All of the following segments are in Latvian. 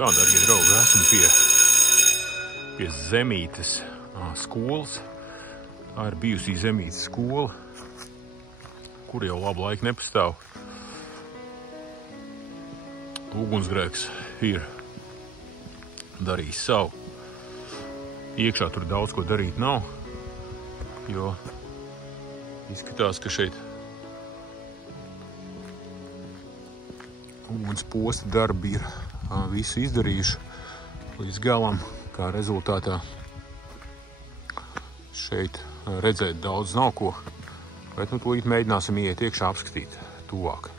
Tā, darbie draugi, esmu pie Zemītes skolas. Tā ir bijusī Zemītes skola, kur jau labu laiku nepastāv. Ugunsgrēks ir darījis savu. Iekšā tur daudz ko darīt nav, jo izskatās, ka šeit uguns posta darbi ir visu izdarījuši līdz galam, kā rezultātā šeit redzēt daudz nav ko, bet tūlīt mēģināsim iet iekšā apskatīt tuvāk.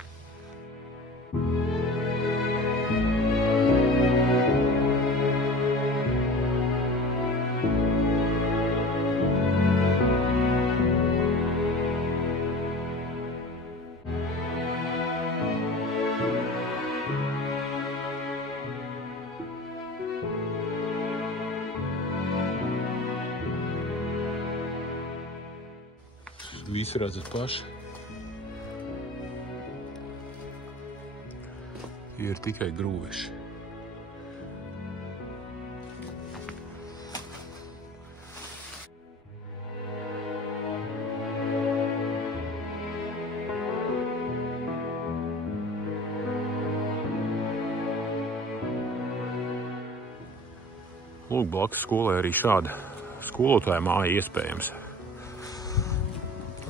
Visi redzat paši. Ir tikai grūveši. Lūk, blakus skolai arī šāda skolotāja māja iespējams,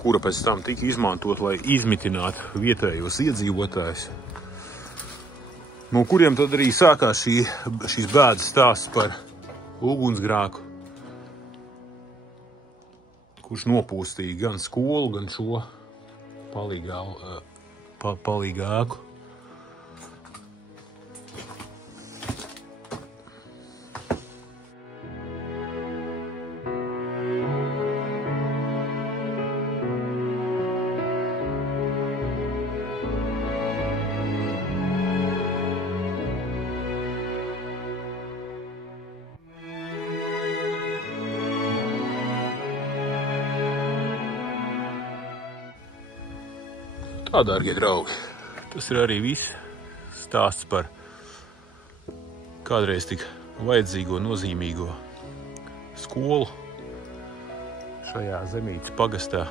kura pēc tam tika izmantot, lai izmitinātu vietējos iedzīvotājus, no kuriem tad arī sākās šīs bēdas stāsts par ugunsgrēku, kurš nopūstīja gan skolu, gan šo palīga ēku. Tā, dārgie draugi, tas ir arī viss stāsts par kādreiz tik vajadzīgo, nozīmīgo skolu šajā Zemītes pagastā.